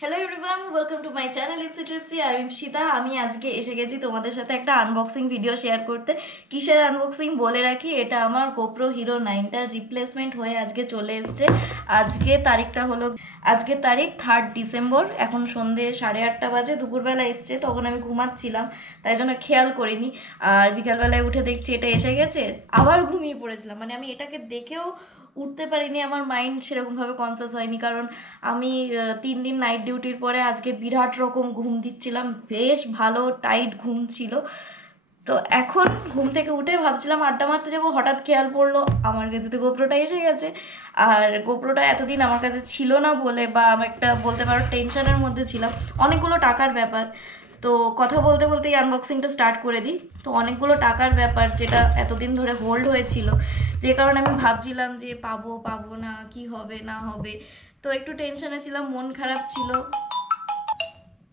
Hello everyone, welcome to my channel Ipsy Tripsy. আমি ঈশিতা। আমি আজকে এসে গেছি তোমাদের সাথে একটা আনবক্সিং ভিডিও শেয়ার করতে। কিসের আনবক্সিং বলে রাখি, এটা আমার গোপ্রো হিরো 9টার রিপ্লেসমেন্ট হয়ে আজকে চলে এসছে। আজকে তারিখ 3 ডিসেম্বর। এখন সন্ধে 8:30 বাজে, দুপুরবেলা এসছে, তখন আমি ঘুমাচ্ছিলাম, তাই জন্য খেয়াল করিনি। আর বিকালবেলায় উঠে দেখছি এটা এসে গেছে, আবার ঘুমিয়ে পড়েছিলাম। মানে আমি এটাকে দেখেও উঠতে পারিনি, আমার মাইন্ড সেরকমভাবে কনসিয়াস হয়নি, কারণ আমি 3 দিন নাইট ডিউটির পরে আজকে বিরাট রকম ঘুম দিচ্ছিলাম, বেশ ভালো টাইট ঘুম ছিল। তো এখন ঘুম থেকে উঠে ভাবছিলাম আড্ডা মারতে যাবো, হঠাৎ খেয়াল পড়লো আমার কাছে তো গোপ্রোটা এসে গেছে। আর গোপ্রোটা এতদিন আমার কাছে ছিল না বলে, বা আমি একটা বলতে পারো টেনশনের মধ্যে ছিলাম, অনেকগুলো টাকার ব্যাপার। তো কথা বলতে বলতেই আনবক্সিংটা স্টার্ট করে দিই। তো অনেকগুলো টাকার ব্যাপার, যেটা এতদিন ধরে হোল্ড হয়েছিল, যে কারণে আমি ভাবছিলাম যে পাবো পাবো না, কি হবে না হবে। তো একটু টেনশনে ছিলাম, মন খারাপ ছিল।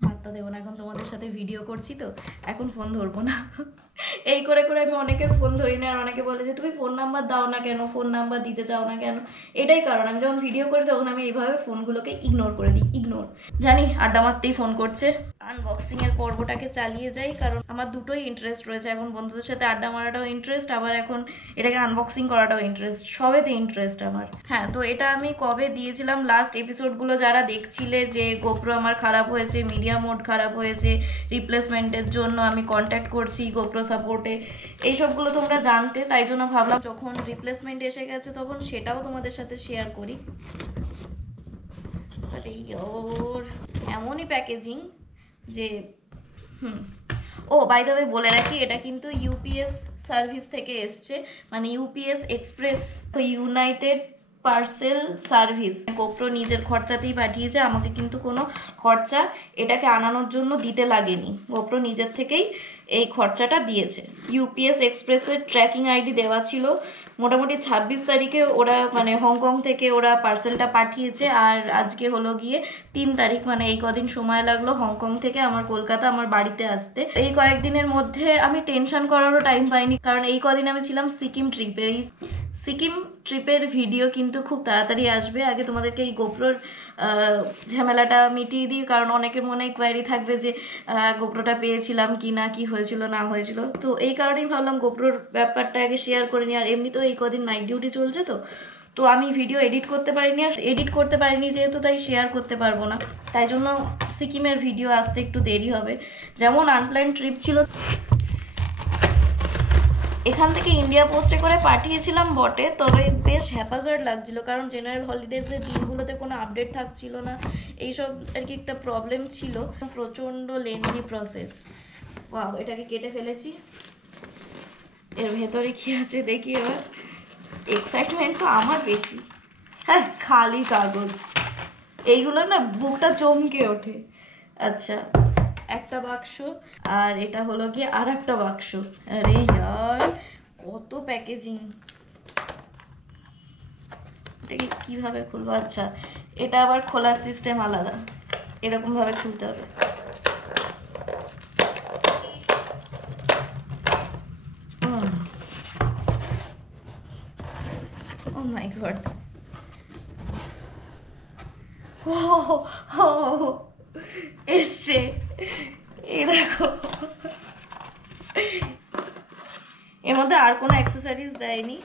হাতটা দেবো না, এখন তোমাদের সাথে ভিডিও করছি তো এখন ফোন ধরবো না। এই করে করে আমি অনেকের ফোন ধরি না, আর অনেকে বলে যে তুমি ফোন নাম্বার দাও না কেন, ফোন নাম্বার দিতে চাও না কেন। এটাই কারণ, আমি যখন ভিডিও করি তখন আমি এইভাবে ফোনগুলোকে ইগনোর করে দিই। ইগনোর, জানি আড্ডা মারতেই ফোন করছে। আনবক্সিং এর পর্বটাকে চালিয়ে যাই, কারণ আমার দুটোই ইন্টারেস্ট রয়েছে। এখন বন্ধুদের সাথে আড্ডা মারাটাও ইন্টারেস্ট, আবার এখন এটাকে আনবক্সিং করাটাও ইন্টারেস্ট, সবেতে ইন্টারেস্ট আমার। হ্যাঁ, তো এটা আমি কবে দিয়েছিলাম, লাস্ট এপিসোডগুলো যারা দেখছিলে, যে গোপ্রো আমার খারাপ হয়েছে, মিডিয়া মোড খারাপ হয়েছে, রিপ্লেসমেন্টের জন্য আমি কন্ট্যাক্ট করছি গোপ্রো সাপোর্টে, এইসবগুলো তোমরা জানতে, তাই জন্য ভাবলাম যখন রিপ্লেসমেন্ট এসে গেছে তখন সেটাও তোমাদের সাথে শেয়ার করি। ওর এমনই প্যাকেজিং যে ও বাই দ্য ওয়ে বলে রাখি, এটা কিন্তু ইউপিএস সার্ভিস থেকে এসছে, মানে UPS express United parcel service. GoPro নিজের খরচাতেই পাঠিয়েছে, আমাকে কিন্তু কোনো খরচা এটাকে আনানোর জন্য দিতে লাগেনি। গোপ্রো নিজের থেকেই এই খরচাটা দিয়েছে। ইউপিএস এক্সপ্রেসের ট্র্যাকিং আইডি দেওয়া ছিল। মোটামুটি 26 তারিখে ওরা, মানে হংকং থেকে ওরা পার্সেলটা পাঠিয়েছে, আর আজকে হলো গিয়ে 3 তারিখ, মানে এই কদিন সময় লাগলো হংকং থেকে আমার কলকাতা, আমার বাড়িতে আসতে। এই কয়েকদিনের মধ্যে আমি টেনশন করারও টাইম পাইনি, কারণ এই কদিন আমি ছিলাম সিকিম ট্রিপে। এই সিকিম ট্রিপের ভিডিও কিন্তু খুব তাড়াতাড়ি আসবে। আগে তোমাদেরকে এই গোপ্রোর ঝামেলাটা মিটিয়ে দিই, কারণ অনেকের মনে কোয়ারি থাকবে যে গোপ্রোটা পেয়েছিলাম কি না, কি হয়েছিল না হয়েছিল। তো এই কারণেই ভাবলাম গোপ্রোর ব্যাপারটা আগে শেয়ার করে নিই। আর এমনিতেও এই কদিন নাইট ডিউটি চলছে, তো আমি ভিডিও এডিট করতে পারিনি, আর এডিট করতে পারিনি যেহেতু, তাই শেয়ার করতে পারবো না। তাই জন্য সিকিমের ভিডিও আসতে একটু দেরি হবে। যেমন আনপ্ল্যান ট্রিপ ছিল, এখান থেকে ইন্ডিয়া পোস্টে করে পাঠিয়েছিলাম বটে, তবে বেশ হ্যাপাজার্ড লাগছিল, কারণ জেনারেল হলিডেজের দিনগুলোতে কোনো আপডেট থাকছিল না, এইসব আর কি একটা প্রবলেম ছিল। প্রচণ্ড লেন্দি প্রসেস। ওয়াও, এটাকে কেটে ফেলেছি। এর ভেতরে কি আছে দেখি এবার। এক্সাইটমেন্ট তো আমার বেশি। হ্যাঁ, খালি কাগজ, এইগুলো না বুকটা চমকে ওঠে। আচ্ছা, একটা বাক্স, আর এটা হলো গিয়ে আর একটা বাক্স। আরে ইয়ার, কত প্যাকেজিং! এটাকে কিভাবে খুলবো? আচ্ছা, এটা আবার খোলার সিস্টেম আলাদা, এরকম ভাবে খুলতে হবে। ও মাই গড! ও এসছে, এই দেখো। এর মধ্যে আর কোনো অ্যাক্সেসরিজ দেয়নি,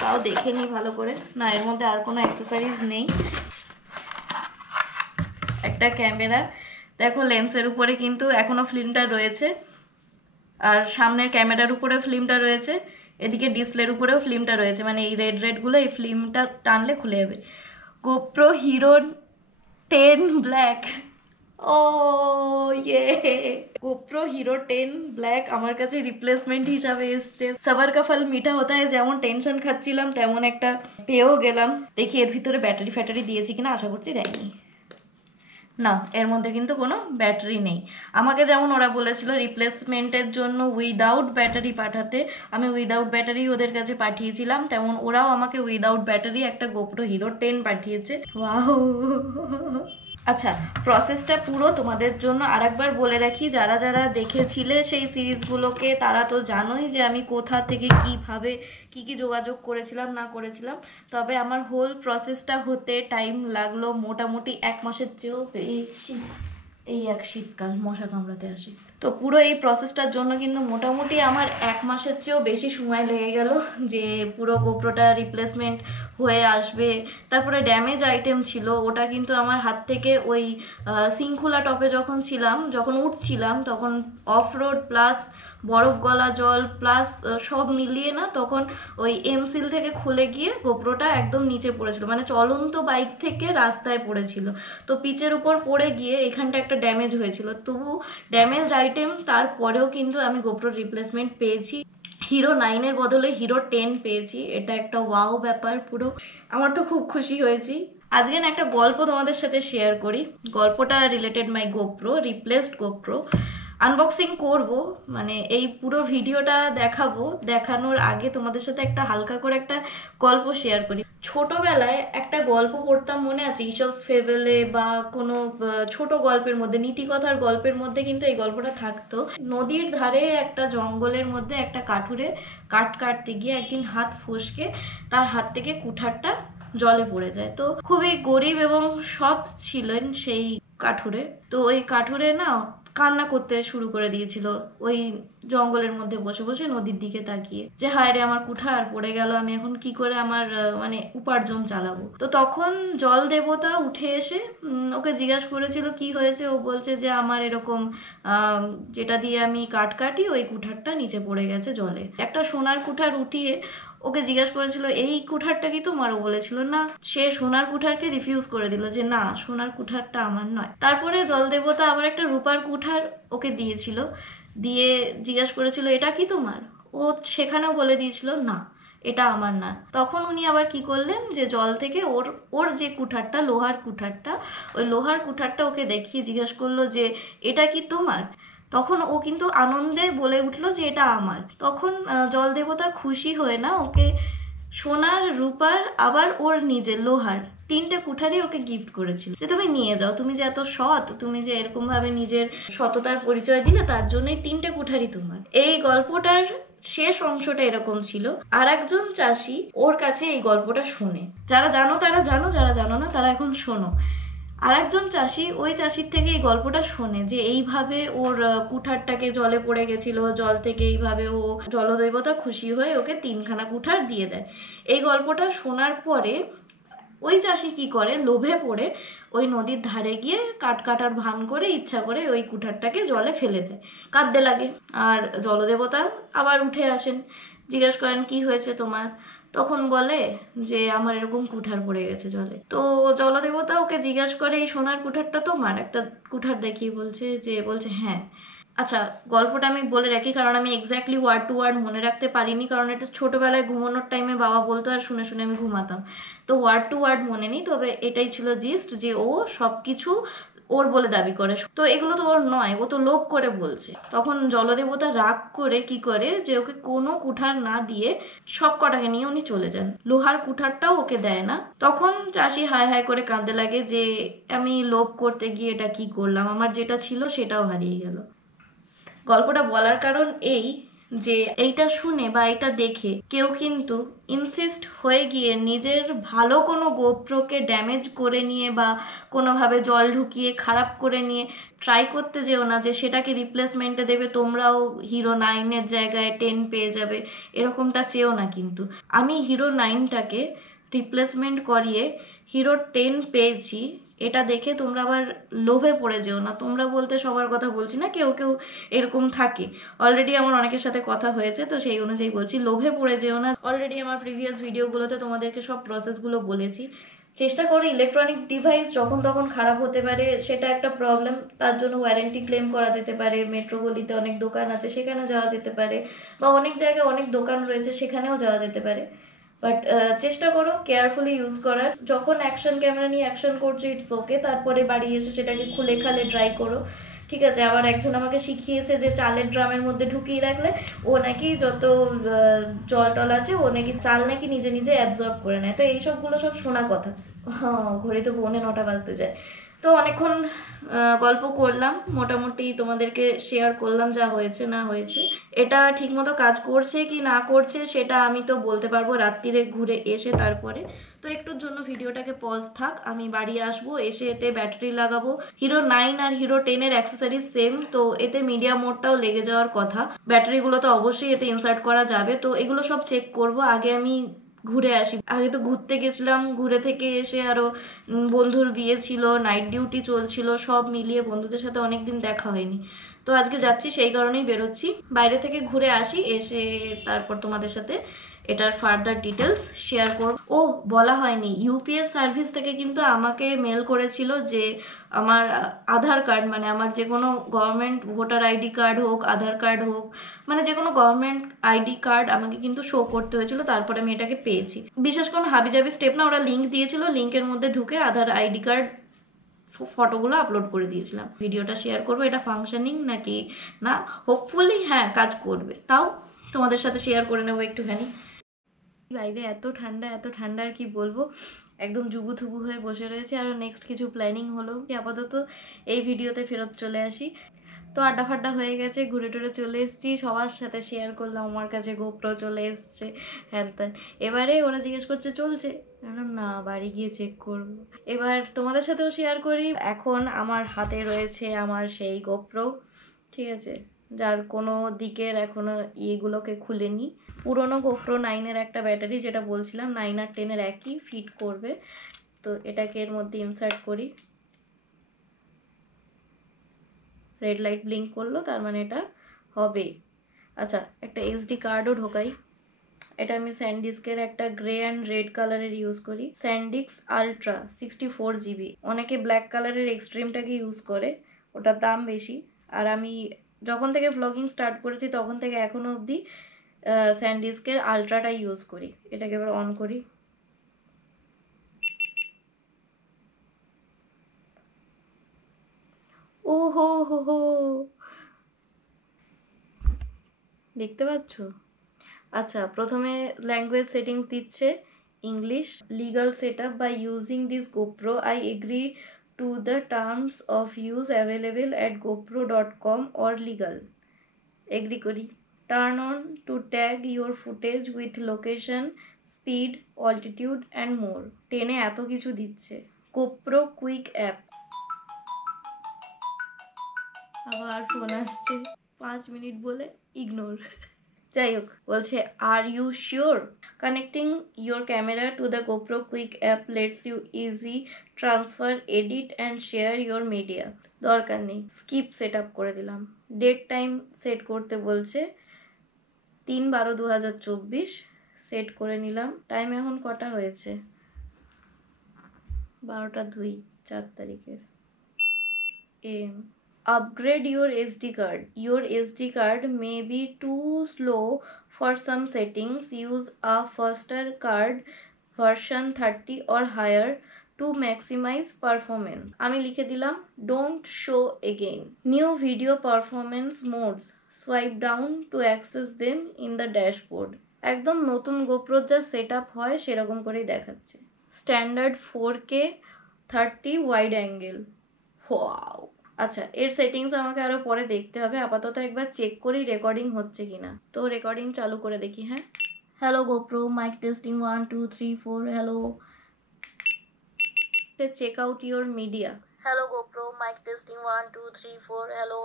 তাও দেখে নিই ভালো করে। না, এর মধ্যে আর কোনো অ্যাক্সেসরিজ নেই। একটা ক্যামেরা, দেখো লেন্সের উপরে কিন্তু এখনো ফিল্মটা রয়েছে, আর সামনের ক্যামেরার উপরে ফিল্মটা রয়েছে, এদিকে ডিসপ্লের উপরেও ফিল্মটা রয়েছে, মানে এই রেড রেডগুলো, এই ফিল্মটা টানলে খুলে যাবে। GoPro hero 10 black. ও ইয়ে, গোপ্রো হিরো 10 ব্ল্যাক আমার কাছে রিপ্লেসমেন্ট হিসাবে এসছে। সবার কা ফল মিঠা হতা হয়, যেমন টেনশন খাচ্ছিলাম তেমন একটা পেয়েও গেলাম। দেখি এর ভিতরে ব্যাটারি ফ্যাটারি দিয়েছি কিনা, আশা করছি দেয়নি। না, এর মধ্যে কিন্তু কোনো ব্যাটারি নেই। আমাকে যেমন ওরা বলেছিল রিপ্লেসমেন্টের জন্য উইদাউট ব্যাটারি পাঠাতে, আমি উইদাউট ব্যাটারি ওদের কাছে পাঠিয়েছিলাম, তেমন ওরাও আমাকে উইদাউট ব্যাটারি একটা গোপ্রো হিরো 10 পাঠিয়েছে। ওয়াও, আচ্ছা, প্রসেসটা পুরো তোমাদের জন্য আরেকবার বলে রাখি, যারা যারা দেখেছিলে সেই সিরিজগুলোকে তারা তো জানোই যে আমি কোথা থেকে কিভাবে কি কি যোগাযোগ করেছিলাম না করেছিলাম। তবে আমার হোল প্রসেসটা হতে টাইম লাগলো মোটামুটি 1 মাসের চেয়েও বেশি। এই এক শীতকাল মশা কামড়াতে আসে, তো পুরো এই প্রসেসটার জন্য কিন্তু মোটামুটি আমার 1 মাসের চেয়েও বেশি সময় লেগে গেল, যে পুরো গোপ্রোটা রিপ্লেসমেন্ট হয়ে আসবে। তারপরে ড্যামেজ আইটেম ছিল, ওটা কিন্তু আমার হাত থেকে ওই সিংখুলা টপে যখন উঠছিলাম তখন অফ রোড প্লাস বরফ গলা জল প্লাস সব মিলিয়ে না, তখন ওই এমসিল থেকে খুলে গিয়ে গোপ্রোটা একদম নিচে পড়েছিল, মানে চলন্ত বাইক থেকে রাস্তায় পড়েছিল। তো পিচের উপর পড়ে গিয়ে এখানটা একটা ড্যামেজ হয়েছিল, তবু ড্যামেজ আইটেম তারপরেও কিন্তু আমি গোপ্রোর রিপ্লেসমেন্ট পেয়েছি। হিরো 9-এর বদলে হিরো 10 পেয়েছি, এটা একটা ওয়াও ব্যাপার পুরো। আমার তো খুব খুশি হয়েছি। আজকে না একটা গল্প তোমাদের সাথে শেয়ার করি, গল্পটা রিলেটেড মাই গোপ্রো, রিপ্লেসড গোপ্রো। আনবক্সিং করব, মানে এই পুরো ভিডিওটা দেখাবো, দেখানোর আগে তোমাদের সাথে একটা হালকা করে একটা গল্প শেয়ার করি। ছোটবেলায় একটা গল্প পড়তাম, মনে আছে, ঈশপস ফেবলে বা কোনো ছোট গল্পের মধ্যে, নীতিকথার গল্পের মধ্যে কিন্তু এই গল্পটা থাকতো। নদীর ধারে একটা জঙ্গলের মধ্যে একটা কাঠুরে কাঠ কাটতে গিয়ে একদিন হাত ফসকে তার হাত থেকে কুঠারটা জলে পড়ে যায়। তো খুবই গরিব এবং সৎ ছিলেন সেই কাঠুরে। তো ওই কাঠুরে না কান্না করতে শুরু করে দিয়েছিল ওই জঙ্গলের মধ্যে বসে বসে নদীর দিকে তাকিয়ে, যে হায় রে আমার কুঠার পড়ে গেল, আমি এখন কি করে আমার মানে উপার্জন চালাবো। তো তখন জল দেবতা উঠে এসে ওকে জিজ্ঞাসা করেছিল কি হয়েছে। ও বলছে যে আমার এরকম যেটা দিয়ে আমি কাঠ কাটি ওই কুঠারটা নিচে পড়ে গেছে জলে। একটা সোনার কুঠার উঠিয়ে ওকে জিজ্ঞাসা করেছিল এই কুঠারটা কি তোমার? ও বলেছিল না। সে সোনার কুঠারকে রিফিউজ করে দিল যে না, সোনার কুঠারটা আমার নয়। তারপরে জল দেবতা আবার একটা রূপার কুঠার ওকে দিয়েছিল, দিয়ে জিজ্ঞাসা করেছিল এটা কি তোমার? ও সেখানেও বলে দিয়েছিল না, এটা আমার না। তখন উনি আবার কি করলেন, যে জল থেকে ওর যে কুঠারটা, লোহার কুঠারটা, ওই লোহার কুঠারটা ওকে দেখিয়ে জিজ্ঞাসা করলো যে এটা কি তোমার? তখন ও কিন্তু আনন্দে বলে উঠলো যে এটা আমার। তখন জল দেবতা খুশি হয়ে না ওকে সোনার, রূপার, আবার ওর নিজের লোহার 3টে কুঠারই ওকে গিফট করেছিল, যে তুমি নিয়ে যাও, তুমি যে এত সৎ, তুমি যে এরকম ভাবে নিজের সততার পরিচয় দিলে, তার জন্যই 3টে কুঠারই তোমার। এই গল্পটার শেষ অংশটা এরকম ছিল। আর একজন চাষি ওর কাছে এই গল্পটা শোনে, যারা জানো তারা জানো, যারা জানো না তারা এখন শোনো। আর একজন চাষি ওই চাষির থেকে এই গল্পটা শোনে যে এইভাবে ওর কুঠারটাকে জলে পড়ে গেছিল, জল থেকে এইভাবে ও জলদেবতা খুশি হয়ে ওকে 3খানা কুঠার দিয়ে দেয়। এই গল্পটা শোনার পরে ওই চাষি কি করে, লোভে পড়ে ওই নদীর ধারে গিয়ে কাঠ কাটার ভান করে ইচ্ছা করে ওই কুঠারটাকে জলে ফেলে দেয়, কাঁদতে লাগে। আর জলদেবতা আবার উঠে আসেন, জিজ্ঞেস করেন কি হয়েছে তোমার? তখন বলে যে আমার এরকম কুঠার পড়ে গেছে জলে। তো জলদেবতা ওকে জিজ্ঞাসা করে এই সোনার কুঠারটা তোমার? একটা কুঠার দেখিয়ে বলছে হ্যাঁ। আচ্ছা, গল্পটা আমি বলে রাখি, কারণ আমি এক্স্যাক্টলি ওয়ার্ড টু ওয়ার্ড মনে রাখতে পারিনি, কারণ এটা ছোটবেলায় ঘুমানোর টাইমে বাবা বলতো আর শুনে শুনে আমি ঘুমাতাম, তো ওয়ার্ড টু ওয়ার্ড মনে নেই। তবে এটাই ছিল জিস্ট, যে ও সব কিছু ওর বলে দাবি করে, তো এগুলো তো ওর নয়, ও তো লোভ করে বলছে। তখন জলদেবতা রাগ করে কি করে, যে ওকে কোনো কুঠার না দিয়ে সব কটাকে নিয়ে উনি চলে যান, লোহার কুঠারটাও ওকে দেয় না। তখন চাষি হায় হায় করে কাঁদতে লাগে যে আমি লোভ করতে গিয়ে এটা কি করলাম, আমার যেটা ছিল সেটাও হারিয়ে গেল। গল্পটা বলার কারণ এই, যে এইটা শুনে বা এটা দেখে কেউ কিন্তু ইনসিস্ট হয়ে গিয়ে নিজের ভালো কোনো গোপ্রোকে ড্যামেজ করে নিয়ে বা কোনোভাবে জল ঢুকিয়ে খারাপ করে নিয়ে ট্রাই করতে যেও না যে সেটাকে রিপ্লেসমেন্টে দেবে, তোমরাও হিরো 9-এর জায়গায় 10 পেয়ে যাবে, এরকমটা চেও না। কিন্তু আমি হিরো 9টাকে রিপ্লেসমেন্ট করিয়ে হিরো 10 পেয়েছি, এটা দেখে তোমরা আবার লোভে পড়ে যেও না। তোমরা বলতে সবার কথা বলছি না, কেউ কেউ এরকম থাকে, অলরেডি আমার অনেকের সাথে কথা হয়েছে, তো সেই অনুযায়ী বলছি, লোভে পড়ে যেও না। অলরেডি আমার প্রিভিয়াস ভিডিওগুলোতে তোমাদেরকে সব প্রসেসগুলো বলেছি। চেষ্টা করো, ইলেকট্রনিক ডিভাইস যখন তখন খারাপ হতে পারে, সেটা একটা প্রবলেম, তার জন্য ওয়ারেন্টি ক্লেম করা যেতে পারে। মেট্রো গলিতে অনেক দোকান আছে, সেখানে যাওয়া যেতে পারে, বা অনেক জায়গায় অনেক দোকান রয়েছে, সেখানেও যাওয়া যেতে পারে। বাট চেষ্টা করো কেয়ারফুলি ইউজ করার। যখন অ্যাকশন ক্যামেরা নিয়ে অ্যাকশন করছো ইটস ওকে, তারপরে বাড়ি এসে সেটাকে খুলে খালে ড্রাই করো, ঠিক আছে। আবার একজন আমাকে শিখিয়েছে যে চালের ড্রামের মধ্যে ঢুকিয়ে রাখলে ও নাকি যত জল টল আছে ও নাকি চাল নাকি নিজে নিজে অ্যাবজর্ব করে নেয়। তো এইসবগুলো সব শোনা কথা, হ্যাঁ, ঘড়ি তো 9:45 বাজতে যায়। তো অনেকক্ষণ গল্প করলাম, মোটামুটি তোমাদেরকে শেয়ার করলাম যা হয়েছে না হয়েছে। এটা ঠিকমতো কাজ করছে কি না করছে সেটা আমি তো বলতে পারবো রাত্রিরে ঘুরে এসে তারপরে। তো একটুর জন্য ভিডিওটাকে পজ থাক, আমি বাড়ি আসবো, এসে এতে ব্যাটারি লাগাবো। হিরো 9 আর হিরো 10 এর অ্যাক্সেসরিজ সেম, তো এতে মিডিয়া মোডটাও লেগে যাওয়ার কথা। ব্যাটারিগুলো তো অবশ্যই এতে ইনসার্ট করা যাবে, তো এগুলো সব চেক করব। আগে আমি ঘুরে আসি। আগে তো ঘুরতে গেছিলাম, ঘুরে থেকে এসে আরো বন্ধুর বিয়ে ছিল, নাইট ডিউটি চলছিল, সব মিলিয়ে বন্ধুদের সাথে অনেকদিন দেখা হয়নি। তো আজকে যাচ্ছি, সেই কারণেই বেরোচ্ছি। বাইরে থেকে ঘুরে আসি, এসে তারপর তোমাদের সাথে এটার ফার্দার ডিটেলস শেয়ার করব। ও বলা হয়নি, ইউপিএস সার্ভিস থেকে কিন্তু আমাকে মেল করেছিল যে আমার আধার কার্ড, মানে আমার যে কোনো গভর্নমেন্ট ভোটার আইডি কার্ড হোক, আধার কার্ড হোক, মানে যে কোনো গভর্নমেন্ট আইডি কার্ড আমাকে কিন্তু শো করতে হয়েছিল, তারপরে আমি এটাকে পেয়েছি। বিশেষ কোনো হাবিজাবি স্টেপ না, ওরা লিঙ্ক দিয়েছিল, লিঙ্কের মধ্যে ঢুকে আধার আইডি কার্ড ফটোগুলো আপলোড করে দিয়েছিলাম। ভিডিওটা শেয়ার করবো এটা ফাংশনিং নাকি না, হোপফুলি হ্যাঁ কাজ করবে, তাও তোমাদের সাথে শেয়ার করে নেবো একটুখানি। বাইরে এত ঠান্ডা, এত ঠান্ডা আর কি বলবো, একদম জুবু থুবু হয়ে বসে রয়েছে। আর নেক্সট কিছু প্ল্যানিং হলো, আপাতত এই ভিডিওতে ফেরত চলে আসি। তো আড্ডা ফাড্ডা হয়ে গেছে, ঘুরে টুরে চলে এসেছি, সবার সাথে শেয়ার করলাম আমার কাছে গোপ্রো চলে এসছে, হ্যান ত্যান। এবারে ওরা জিজ্ঞেস করছে চলছে, না বাড়ি গিয়ে চেক করব। এবার তোমাদের সাথেও শেয়ার করি। এখন আমার হাতে রয়েছে আমার সেই গোপ্রো, ঠিক আছে, যার কোনো দিকের এখনো ইয়েগুলোকে খুলেনি। পুরোনো গোপ্রো 9 এর একটা ব্যাটারি, যেটা বলছিলাম 9 আর 10 এর একই ফিট করবে। তো এটাকে এর মধ্যে ইনসার্ট করি। রেড লাইট ব্লিঙ্ক করলো, তার মানে এটা হবে। আচ্ছা, একটা এসডি কার্ডও ঢোকাই। এটা আমি স্যান্ডিস্কের একটা গ্রে অ্যান্ড রেড কালারের ইউজ করি, স্যান্ডিক্স আলট্রা 64 GB। অনেকে ব্ল্যাক কালারের এক্সট্রিমটাকে ইউজ করে, ওটার দাম বেশি। আর আমি যখন থেকে ব্লগিং স্টার্ট করেছি তখন থেকে এখনো অবধি স্যান্ডিস্কের আলট্রাটা ইউজ করি। এটাকে এবার অন করি। ও হো হো হো, দেখতে পাচ্ছ? আচ্ছা, প্রথমে ল্যাঙ্গুয়েজ সেটিংস দিচ্ছে English. Legal setup, by using this GoPro I agree to the terms of use available at gopro.com or legal। Agree করি। Turn on to tag your footage with location, speed, altitude and more. টেনে এত কিছু দিচ্ছে। GoPro Quik app, আবার phone আসছে, 5 minute বলে ignore. যাই হোক, বলছে are you sure? Connecting your camera to the GoPro Quik app let's you easy transfer, edit and share your media. দরকার নেই, স্কিপ সেট আপ করে দিলাম। ডেট টাইম সেট করতে বলছে, 3/12/2024 সেট করে নিলাম। টাইম এখন কটা হয়েছে? 12টা 2, 4 তারিখের AM। Upgrade your SD card. Your SD card may be too slow for some settings. Use a faster card version 30 or higher to maximize performance. আমি লিখে দিলাম don't show again. New video performance modes. Swipe down to access them in the dashboard. একদম নতুন GoPro যা set up হয় সেরকম করেই দেখাচ্ছে। Standard 4K 30 wide angle. Wow. আচ্ছা, এর সেটিংস আমাকে আরো পরে দেখতে হবে, আপাতত একবার চেক করি রেকর্ডিং হচ্ছে কিনা। তো রেকর্ডিং চালু করে দেখি। হ্যাঁ, hello GoPro, mic testing 1 2 3 4, hello. Check out your media. Hello GoPro, mic testing 1 2 3 4, hello.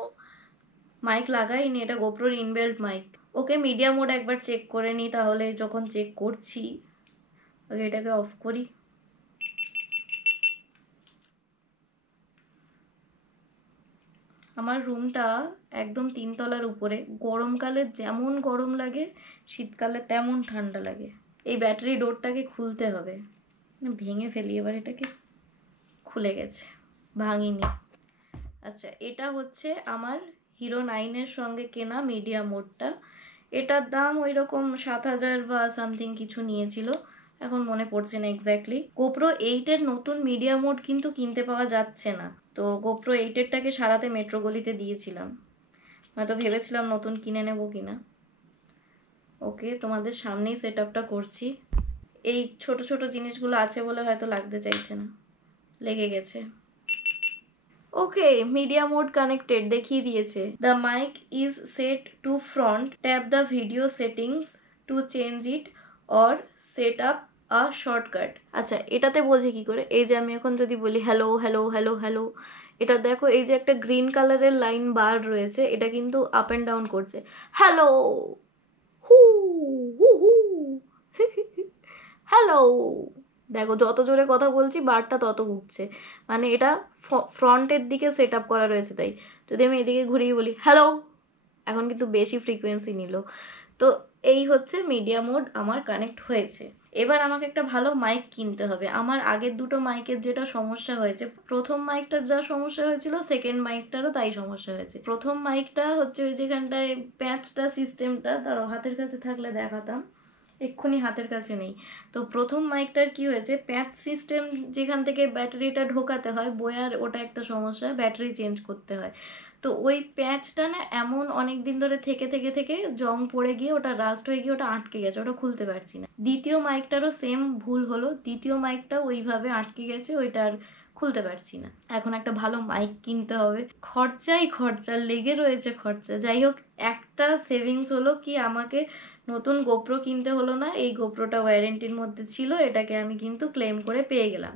Mic লাগাইনি, এটা গোপ্রোর inbuilt mic. Okay, media mode একবার চেক করে নিই তাহলে। যখন চেক করছি আগে এটাকে অফ করি। আমার রুমটা একদম 3 তলার উপরে, গরমকালে যেমন গরম লাগে শীতকালে তেমন ঠান্ডা লাগে। এই ব্যাটারি ডোরটাকে খুলতে হবে, ভেঙে ফেলি এবার এটাকে। খুলে গেছে, ভাঙিনি। আচ্ছা, এটা হচ্ছে আমার হিরো 9 এর সঙ্গে কেনা মিডিয়া মোডটা। এটার দাম ওই রকম 7,000 বা সামথিং কিছু নিয়েছিল, এখন মনে পড়ছে না এক্স্যাক্টলি। গোপ্রো 8 এর নতুন মিডিয়া মোড কিন্তু কিনতে পাওয়া যাচ্ছে না, তো গোপ্রো 8 এরটাকে সারাতে মেট্রো গলিতে দিয়েছিলাম, হয়তো ভেবেছিলাম নতুন কিনে নেব কিনা। ওকে, তোমাদের সামনেই সেট আপটা করছি। এই ছোট ছোট জিনিসগুলো আছে বলে হয়তো লাগতে চাইছে না, লেগে গেছে। ওকে, মিডিয়া মোড কানেক্টেড দেখিয়ে দিয়েছে। The mic is set to front, tap the video settings to change it or set up a shortcut. আচ্ছা, এটাতে বোঝে কি করে? এই যে আমি এখন যদি বলি হ্যালো হ্যালো হ্যালো হ্যালো, এটা দেখো এই যে একটা গ্রিন কালারের লাইন বার রয়েছে, এটা কিন্তু আপ অ্যান্ড ডাউন করছে। হ্যালো, হু হু হু, হ্যালো, দেখো যত জোরে কথা বলছি বারটা তত ঘুরছে, মানে এটা ফ্রন্টের দিকে সেট আপ করা রয়েছে। তাই যদি আমি এদিকে ঘুরিয়ে বলি হ্যালো, এখন কিন্তু বেশি ফ্রিকোয়েন্সি নিল। তো এই হচ্ছে মিডিয়া মোড আমার কানেক্ট হয়েছে। এবার আমাকে একটা ভালো মাইক কিনতে হবে। আমার আগের দুটো মাইকের যেটা সমস্যা হয়েছে, প্রথম মাইকটার যা সমস্যা হয়েছিল সেকেন্ড মাইকটারও তাই সমস্যা হয়েছে। প্রথম মাইকটা হচ্ছে ওই যেখানটায় প্যাচটা সিস্টেমটা, তার হাতের কাছে থাকলে দেখাতাম, এক্ষুনি হাতের কাছে নেই। তো প্রথম মাইকটার কি হয়েছে, প্যাচ সিস্টেম যেখান থেকে ব্যাটারিটা ঢোকাতে হয় বয়ার, ওটা একটা সমস্যা, ব্যাটারি চেঞ্জ করতে হয়। তো ওই প্যাচটা না এমন অনেক দিন ধরে থেকে থেকে থেকে জং পড়ে গিয়ে ওটা রাস্ট হয়ে গিয়ে ওটা আটকে গেছে, ওটা খুলতে পারছি না। দ্বিতীয় মাইকটারও সেম ভুল হলো, দ্বিতীয় মাইকটাও ওইভাবে আটকে গেছে, ওইটার খুলতে পারছি না। এখন একটা ভালো মাইক কিনতে হবে, খরচাই খরচা লেগে রয়েছে খরচা। যাই হোক, একটা সেভিংস হলো কি, আমাকে নতুন গোপ্রো কিনতে হলো না, এই গোপ্রোটা ওয়ারেন্টির মধ্যে ছিল, এটাকে আমি কিন্তু ক্লেম করে পেয়ে গেলাম।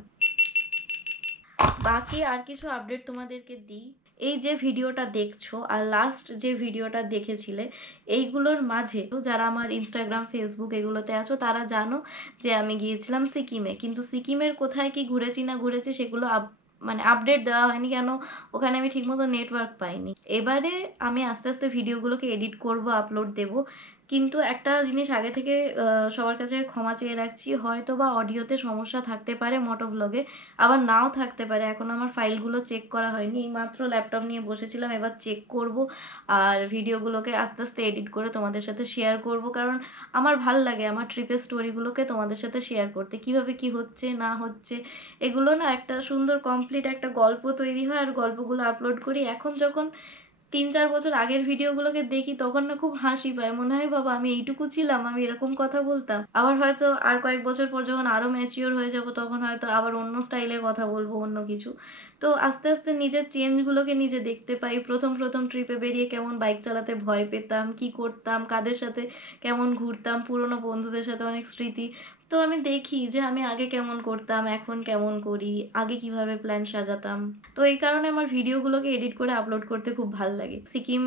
বাকি আর কিছু আপডেট তোমাদেরকে দিই। এই যে ভিডিওটা দেখছো আর লাস্ট যে ভিডিওটা দেখেছিলে, এইগুলোর মাঝে যারা আমার ইনস্টাগ্রাম ফেসবুক এগুলোতে আছো তারা জানো যে আমি গিয়েছিলাম সিকিমে, কিন্তু সিকিমের কোথায় কি ঘুরেছি না ঘুরেছি সেগুলো মানে আপডেট দেওয়া হয়নি, কেন ওখানে আমি ঠিকমতো নেটওয়ার্ক পাইনি। এবারে আমি আস্তে আস্তে ভিডিওগুলোকে এডিট করব, আপলোড দেব, কিন্তু একটা জিনিস আগে থেকে সবার কাছে ক্ষমা চেয়ে রাখছি, হয়তো বা অডিওতে সমস্যা থাকতে পারে মোটো ব্লগে, আবার নাও থাকতে পারে। এখন আমার ফাইলগুলো চেক করা হয়নি, এই মাত্র ল্যাপটপ নিয়ে বসেছিলাম, এবার চেক করব আর ভিডিওগুলোকে আস্তে আস্তে এডিট করে তোমাদের সাথে শেয়ার করব, কারণ আমার ভাল লাগে আমার ট্রিপের স্টোরিগুলোকে তোমাদের সাথে শেয়ার করতে, কিভাবে কি হচ্ছে না হচ্ছে এগুলো না একটা সুন্দর কমপ্লিট একটা গল্প তৈরি হয়, আর গল্পগুলো আপলোড করি। এখন যখন 3-4 বছর আগের ভিডিওগুলোকে দেখি তখন না খুব হাসি পায়, মনে হয় বাবা আমি এইটুকু ছিলাম, আমি এরকম কথা বলতাম। আবার হয়তো আর কয়েক বছর পর যখন আরো ম্যাচিওর হয়ে যাব তখন হয়তো আবার অন্য স্টাইলে কথা বলবো, অন্য কিছু। তো আস্তে আস্তে নিজের চেঞ্জগুলোকে নিজে দেখতে পাই। প্রথম প্রথম ট্রিপে বেরিয়ে কেমন বাইক চালাতে ভয় পেতাম, কি করতাম, কাদের সাথে কেমন ঘুরতাম, পুরনো বন্ধুদের সাথে অনেক স্মৃতি। তো আমি দেখি যে আমি আগে কেমন করতাম, এখন কেমন করি, আগে কিভাবে প্ল্যান সাজাতাম। তো এই কারণে আমার ভিডিওগুলোকে এডিট করে আপলোড করতে খুব ভালো লাগে। সিকিম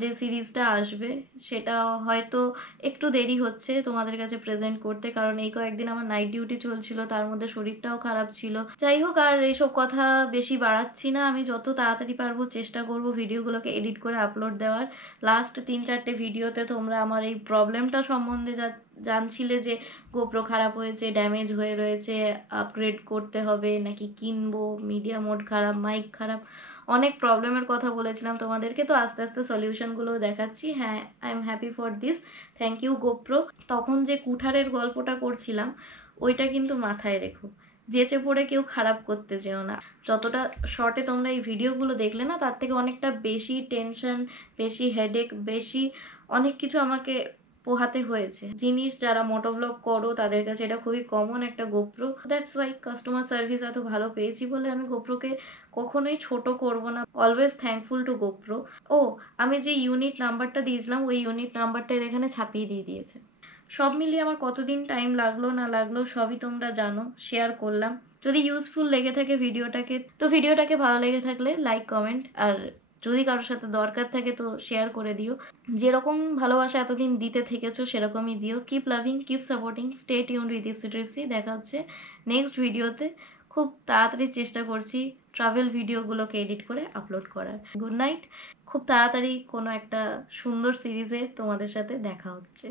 যে সিরিজটা আসবে সেটা হয়তো একটু দেরি হচ্ছে তোমাদের কাছে প্রেজেন্ট করতে, কারণ এই কয়েকদিন আমার নাইট ডিউটি চলছিল, তার মধ্যে শরীরটাও খারাপ ছিল। যাই হোক, আর এইসব কথা বেশি বাড়াচ্ছি না, আমি যত তাড়াতাড়ি পারবো চেষ্টা করব ভিডিওগুলোকে এডিট করে আপলোড দেওয়ার। লাস্ট 3-4টে ভিডিওতে তোমরা আমার এই প্রবলেমটা সম্বন্ধে জানছিলে যে গোপ্রো খারাপ হয়েছে, ড্যামেজ হয়ে রয়েছে, আপগ্রেড করতে হবে নাকি কিনবো, মিডিয়া মোড খারাপ, মাইক খারাপ, অনেক প্রবলেমের কথা বলেছিলাম তোমাদেরকে। তো আস্তে আস্তে সলিউশনগুলো দেখাচ্ছি। হ্যাঁ, I am happy for this, thank you GoPro. তখন যে কুঠারের গল্পটা করছিলাম ওইটা কিন্তু মাথায় রেখো, যেচে পড়ে কেউ খারাপ করতে যেও না। যতটা শর্টে তোমরা এই ভিডিওগুলো দেখলে না, তার থেকে অনেকটা বেশি টেনশন, বেশি হেডেক, বেশি অনেক কিছু আমাকে পোহাতে হয়েছে। জিনিস যারা মোটোব্লগ করো তাদের কাছে এটা খুবই কমন একটা GoPro, that's why customer service এত ভালো পেয়েছি বলে আমি গোপ্রোকে কখনোই ছোট করব না, অলওয়েজ থ্যাঙ্কফুল টু গোপ্রো। ও, আমি যে ইউনিট নাম্বারটা দিয়েছিলাম ওই ইউনিট নাম্বারটা এখানে ছাপিয়ে দিয়ে দিয়েছে। সব মিলিয়ে আমার কতদিন টাইম লাগলো না লাগলো সবই তোমরা জানো, শেয়ার করলাম। যদি ইউজফুল লেগে থাকে ভিডিওটাকে, তো ভিডিওটাকে ভালো লেগে থাকলে লাইক কমেন্ট, আর যদি কারোর সাথে দরকার থাকে তো শেয়ার করে দিও। যেরকম ভালোবাসা এতদিন দিতে থেকেছো সেরকমই দিও। Keep loving, keep supporting, stay tuned with Ipsy Tripsy. দেখা হচ্ছে নেক্সট ভিডিওতে। খুব তাড়াতাড়ি চেষ্টা করছি ট্রাভেল ভিডিওগুলোকে এডিট করে আপলোড করার। গুড নাইট, খুব তাড়াতাড়ি কোনো একটা সুন্দর সিরিজে তোমাদের সাথে দেখা হচ্ছে।